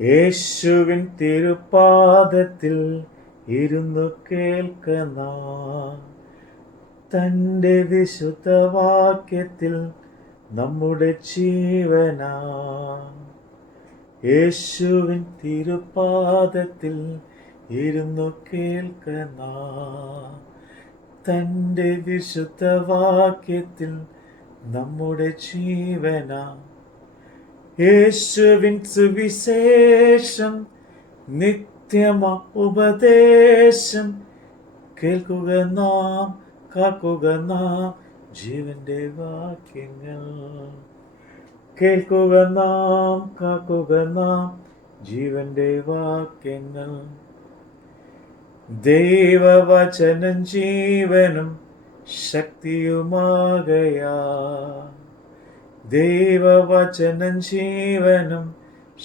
യേശുവിൻ തിരുപാദത്തിൽ ഇരുന്നു കേൾക്കണം. തൻ്റെ വിശുദ്ധ വാക്യത്തിൽ നമ്മുടെ ജീവനാ. യേശുവിൻ തിരുപാദത്തിൽ ഇരുന്നു കേൾക്കണം. തൻ്റെ വിശുദ്ധ വാക്യത്തിൽ നമ്മുടെ ജീവനാ. യേശുവിൻ സുവിശേഷം നിത്യമ ഉപദേശം കേൾക്കുക നാം, കാക്കുക നാം ജീവന്റെ വാക്യങ്ങൾ. കേൾക്കുക നാം, കാക്കുക നാം ജീവന്റെ വാക്യങ്ങൾ. ദൈവവചനം ജീവനും ശക്തിയുമാകയാ. ദൈവവചനം ജീവനും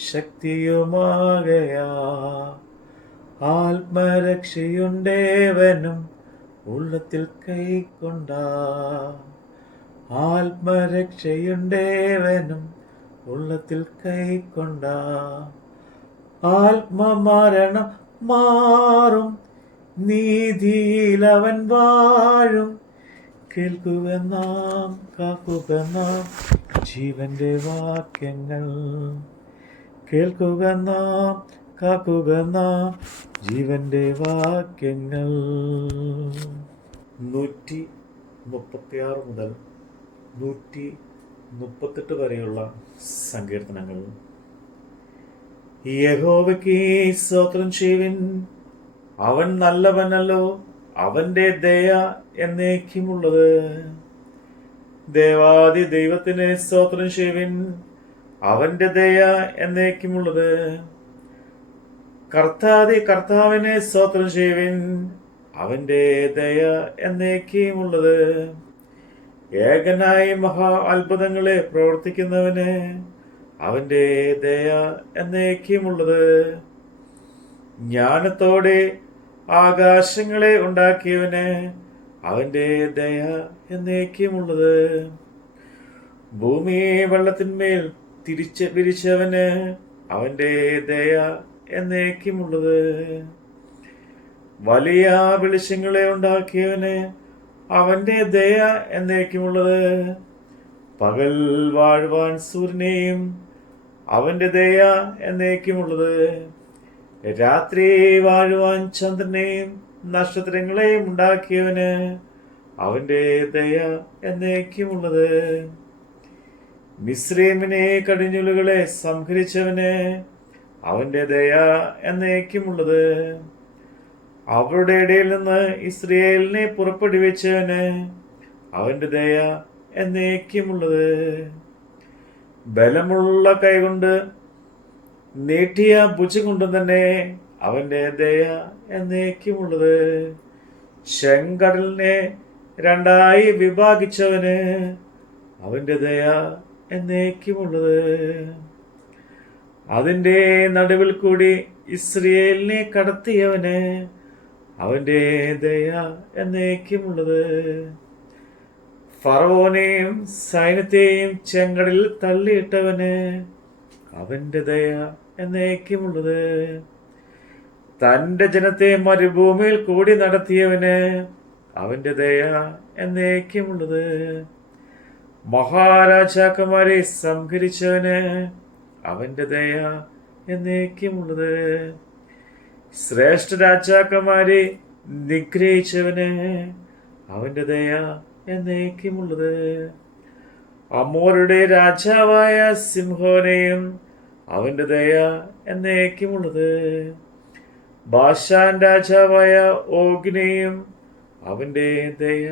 ശക്തിയുമാകയാ. ആത്മരക്ഷയുണ്ടേവനും ഉള്ളത്തിൽ കൈക്കൊണ്ട. ആത്മരക്ഷയുണ്ടേവനും ഉള്ളത്തിൽ കൈക്കൊണ്ട. ആത്മമരണം മാറും, നീതിയിൽ അവൻ വാഴും. കേൾക്കുക നാം, കാക്കുക നാം ജീവന്റെ വാക്യങ്ങൾ. കേൾക്കുക നാം, കാക്കുക നാം ജീവന്റെ വാക്യങ്ങൾ. 136 മുതൽ 138 വരെയുള്ള സങ്കീർത്തനങ്ങൾ. യഹോവയ്ക്ക് സ്തോത്രം ചെയ്യുവിൻ, അവൻ നല്ലവനല്ലോ, അവന്റെ ദയ എന്നേക്കുമുള്ളത്. ദേവാദി ദൈവത്തിന് സ്തോത്രം ചെയ്യുവിൻ, അവന്റെ ദയ എന്നേക്കുമുള്ളത്. കർത്താദി കർത്താവിനെ സ്തോത്രം ചെയ്യുവിൻ, അവന്റെ ദയ എന്നേക്കുമുള്ളത്. ഏകനായി മഹാ അത്ഭുതങ്ങളെ പ്രവർത്തിക്കുന്നവന് അവന്റെ ദയ എന്നേക്കുമുള്ളത്. ജ്ഞാനത്തോടെ ആകാശങ്ങളെ ഉണ്ടാക്കിയവന് അവന്റെ ദയ എന്നേക്കുമുള്ളത്. ഭൂമിയെ വെള്ളത്തിന്മേൽ വിരിച്ചവന് അവന്റെ ദയ എന്നേക്കുമുള്ളത്. വലിയ വെളിച്ചങ്ങളെ ഉണ്ടാക്കിയവന് അവന്റെ ദയ എന്നേക്കുമുള്ളത്. പകൽ വാഴുവാൻ സൂര്യനെയും അവന്റെ ദയ എന്നേക്കുമുള്ളത്. രാത്രി വാഴുവാൻ ചന്ദ്രനെയും നക്ഷത്രങ്ങളെയും ഉണ്ടാക്കിയവന് അവന്റെ ദയ എന്നേക്കുമുള്ളത്. മിസ്രയീമിനെ കടിഞ്ഞൂലുകളെ സംഹരിച്ചവന് അവന്റെ ദയ എന്നേക്കുമുള്ളത്. അവരുടെ ഇടയിൽ നിന്ന് ഇസ്രായേലിനെ പുറപ്പെടുവിച്ചവന് അവന്റെ ദയ എന്നേക്കുമുള്ളത്. ബലമുള്ള കൈകൊണ്ട് നീട്ടിയ ഭുജം കൊണ്ട് തന്നെ അവന്റെ ദയ എന്നേക്കുമുള്ളത്. ചെങ്കടലിനെ രണ്ടായി വിഭാഗിച്ചവന് അവന്റെ ദയ എന്നേക്കുമുള്ളത്. അതിന്റെ നടുവിൽ കൂടി ഇസ്രായേലിനെ കടത്തിയവന് അവന്റെ ദയ എന്നേക്കുമുള്ളത്. ഫറവോനെയും സൈന്യത്തെയും ചെങ്കടലിൽ തള്ളിയിട്ടവന് അവന്റെ ദയ എന്നേക്കുമുള്ളത്. തന്റെ ജനത്തെ മരുഭൂമിയിൽ കൂടി നടത്തിയവന് അവന്റെ ദയ എന്നേക്കുമുള്ളത്. മഹാരാജാക്കന്മാരെ സംഹരിച്ചവന് അവന്റെ ദയ എന്നേക്കുമുള്ളത്. ശ്രേഷ്ഠ രാജാക്കന്മാരെ നിഗ്രഹിച്ചവന് അവന്റെ ദയ എന്നേക്കുമുള്ളത്. അമോരുടെ രാജാവായ സിംഹോനെയും അവന്റെ ദയ എന്നേക്കുമുള്ളത്. ബാശാൻ രാജാവായ ഓഗിനെയും അവന്റെ ദയ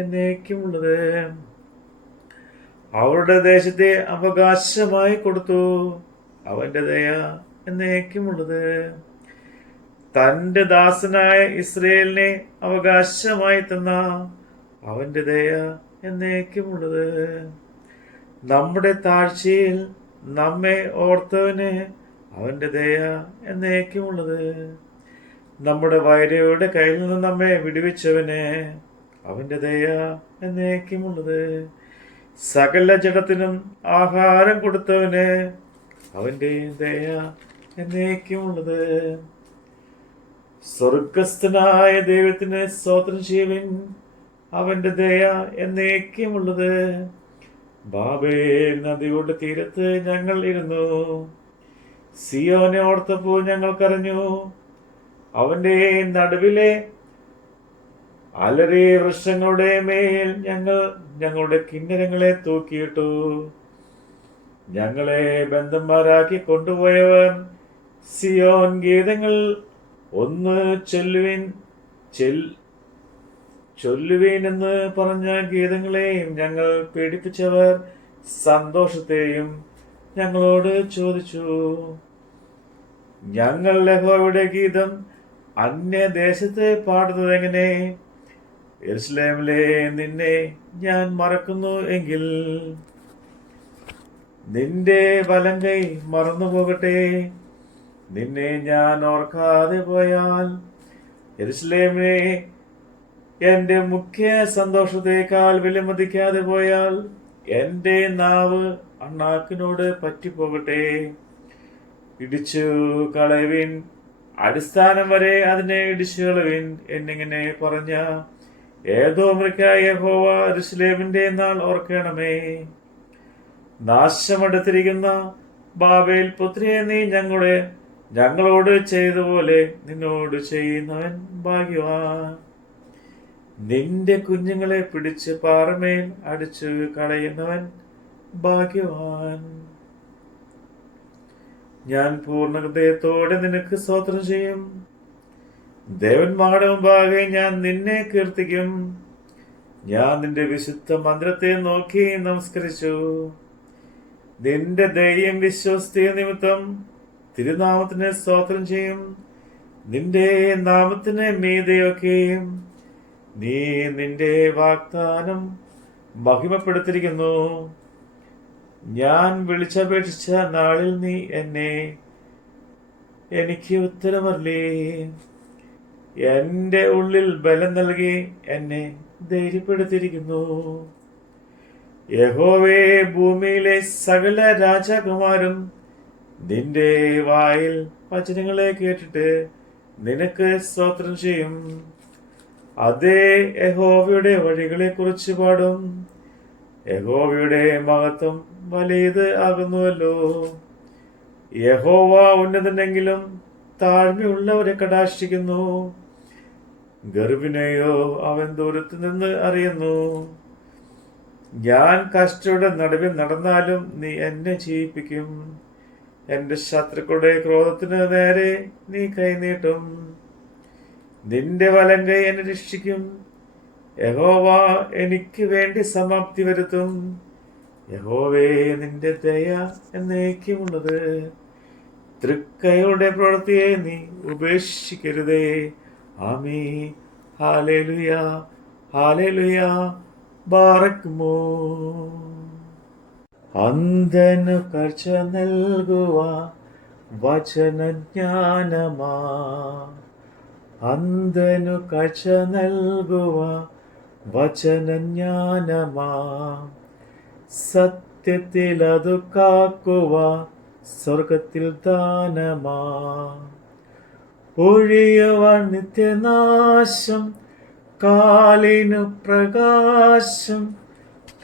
എന്നേക്കുമുള്ളത്. അവരുടെ ദേശത്തെ അവകാശമായി കൊടുത്തു, അവന്റെ ദയ എന്നേക്കുമുള്ളത്. തന്റെ ദാസനായ ഇസ്രായേലിനെ അവകാശമായി തന്ന അവന്റെ ദയ എന്നേക്കുമുള്ളത്. നമ്മുടെ താഴ്ചയിൽ നമ്മെ ഓർത്തവന് അവന്റെ ദയ എന്നേക്കുമുള്ളത്. നമ്മുടെ വൈരിയുടെ കയ്യിൽ നിന്ന് നമ്മെ വിടുവിച്ചവന് അവന്റെ ദയ എന്നേക്കുമുള്ളത്. സകല ജഡത്തിനും ആഹാരം കൊടുത്തവന് അവന്റെ ദയ എന്നേക്കുമുള്ളത്. സ്വർഗസ്ഥനായ ദൈവത്തിന് സ്തോത്രം ചെയ്യുവിൻ, അവന്റെ ദയ എന്നേക്കുമുള്ളത്. ബാബേൽ നദിയുടെ തീരത്ത് ഞങ്ങൾ ഇരുന്നു, സിയോനെ ഓർത്തപ്പോൾ ഞങ്ങൾ കരഞ്ഞു. അവന്റെ നടുവിലെ അലറി വൃക്ഷങ്ങളുടെ മേൽ ഞങ്ങൾ ഞങ്ങളുടെ കിന്നരങ്ങളെ തൂക്കിയിട്ടു. ഞങ്ങളെ ബന്ധന്മാരാക്കി കൊണ്ടുപോയവർ സിയോൻ ഗീതങ്ങൾ ഒന്ന് ചൊല്ലുവീൻ എന്ന് പറഞ്ഞ ഗീതങ്ങളെയും ഞങ്ങൾ പീഡിപ്പിച്ചവർ സന്തോഷത്തെയും ഞങ്ങളോട് ചോദിച്ചു. ഞങ്ങൾ യഹോവയുടെ ഗീതം അന്യദേശത്ത് പാടുന്നത് എങ്ങനെ? യെരൂശലേമിലെ നിന്നെ ഞാൻ മറക്കുന്നു എങ്കിൽ നിന്റെ വലങ്കൈ മറന്നു പോകട്ടെ. നിന്നെ ഞാൻ ഓർക്കാതെ പോയാൽ, യെരൂശലേമിനെ എന്റെ മുഖ്യ സന്തോഷത്തേക്കാൾ വിലമതിക്കാതെ പോയാൽ, എന്റെ നാവ് അണ്ണാക്കിനോട് പറ്റിപ്പോകട്ടെ. ഇടിച്ചു കളയുവിൻ, അടിസ്ഥാനം വരെ അതിനെ ഇടിച്ചു കളവിൻ എന്നിങ്ങനെ പറഞ്ഞ ഏദോമിനെക്കായ യഹോവ യെരൂശലേമിന്റെ നാൾ ഓർക്കണമേ. നാശമടുത്തിരിക്കുന്ന ബാബേൽ പുത്രിയെ നീ ഞങ്ങളോട് ചെയ്തപോലെ നിന്നോട് ചെയ്യുന്നവൻ ഭാഗ്യവാൻ. നിന്റെ കുഞ്ഞുങ്ങളെ പിടിച്ച് പാറമേൽ അടിച്ചു കളയുന്നവൻ ഭാഗ്യവാൻ. ഞാൻ പൂർണ്ണ ഹൃദയത്തോടെ നിനക്ക് സ്തോത്രം ചെയ്യും. ദേവന്മാരുടെ മുമ്പാകെ ഞാൻ നിന്നെ കീർത്തിക്കും. ഞാൻ നിന്റെ വിശുദ്ധ മന്ദിരത്തെ നോക്കി നമസ്കരിച്ചു. നിന്റെ ദയയും വിശ്വസ്തയും നിമിത്തം തിരുനാമത്തിന് സ്തോത്രം ചെയ്യും. നിന്റെ നാമത്തിന് മീതെയൊക്കെയും നീ നിന്റെ വാഗ്ദാനം മഹിമപ്പെടുത്തിയിരിക്കുന്നു. ഞാൻ വിളിച്ചപേക്ഷിച്ച നാളിൽ നീ എനിക്ക് ഉത്തരമല്ലേ. എന്റെ ഉള്ളിൽ ബലം നൽകി എന്നെ ധൈര്യപ്പെടുത്തിയിരിക്കുന്നു. യഹോവേ, ഭൂമിയിലെ സകല രാജകുമാരും നിന്റെ വായിൽ വചനങ്ങളെ കേട്ടിട്ട് നിനക്ക് സ്തോത്രം ചെയ്യും. അതേ, യഹോവയുടെ വഴികളെ കുറിച്ച് പാടും. യഹോവയുടെ മഹത്വം വലിയത് ആകുന്നുവല്ലോ. യഹോവ ഉന്നതനെങ്കിലും താഴ്മയുള്ളവരെ കടാക്ഷിക്കുന്നു. ഗർവിനെയോ അവൻ ദൂരത്ത് നിന്ന് അറിയുന്നു. ഞാൻ കഷ്ടയുടെ നടുവിൽ നടന്നാലും നീ എന്നെ ജീവിപ്പിക്കും. എന്റെ ശത്രുക്കളുടെ ക്രോധത്തിന് നേരെ നീ കൈനീട്ടും. നിന്റെ വലങ്കൈ എന്നെ രക്ഷിക്കും. യഹോവ എനിക്ക് വേണ്ടി സമാപ്തി വരുത്തും. യഹോവേ, നിന്റെ ദയ എന്നേക്കുമുള്ളത്. തൃക്കൈയുടെ പ്രവൃത്തിയെ നീ ഉപേക്ഷിക്കരുതേ. ആമീൻ. Hallelujah, hallelujah. ബാറക്കുമോ. അന്ധനു കാഴ്ച നൽകുക വചനജ്ഞാനമാ. അന്ധനു കാഴ്ച നൽകുക വചനജ്ഞാനമാ. സത്യത്തിൽ അതു കാക്കുക സ്വർഗത്തിൽ ദാനമാ. ഒഴിയുവാൻ നിത്യനാശം കാലിനു പ്രകാശം.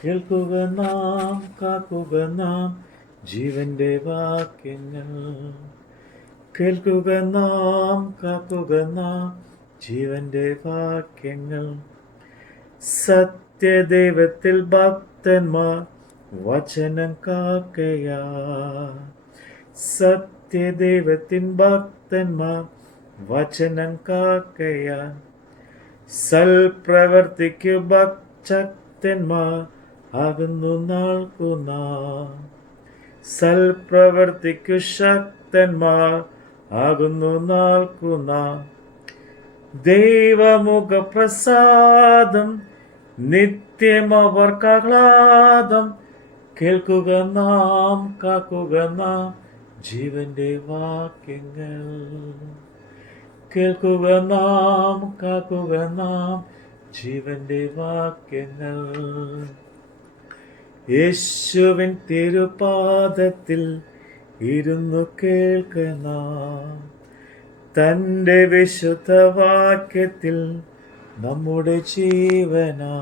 കേൾക്കുക നാം, കാക്കുക നാം ജീവന്റെ വാക്യങ്ങൾ. കേൾക്കുക നാം, കാക്കുക നാം ജീവന്റെ വാക്യങ്ങൾ. സത്യദൈവത്തിൽ ഭക്തന്മാർ വചനം കാക്കയാ. സത്യദൈവത്തിൻ ഭക്തന്മാർ വചനം കാക്കയാ. സൽപ്രവർത്തിക്കു ഭക്തന്മാർ ആകുന്നു നാൾക്കുനാൾ. സൽപ്രവർത്തിക്കു ശക്തന്മാർ ആകുന്നു നാൾക്കുനാൾ. ദൈവമുഖപ്രസാദം നിത്യമവർക്കാഹ്ലാദം. കേൾക്കുക നാം, കാക്കുക നാം ജീവന്റെ വാക്യങ്ങൾ. കേൾക്കുക നാം, കാക്കുക നാം ജീവന്റെ വാക്യങ്ങൾ. യേശുവിൻ തിരുപാദത്തിൽ ഇരുന്നു കേൾക്കണ തൻ്റെ വിശുദ്ധ വാക്യത്തിൽ നമ്മുടെ ജീവനാ.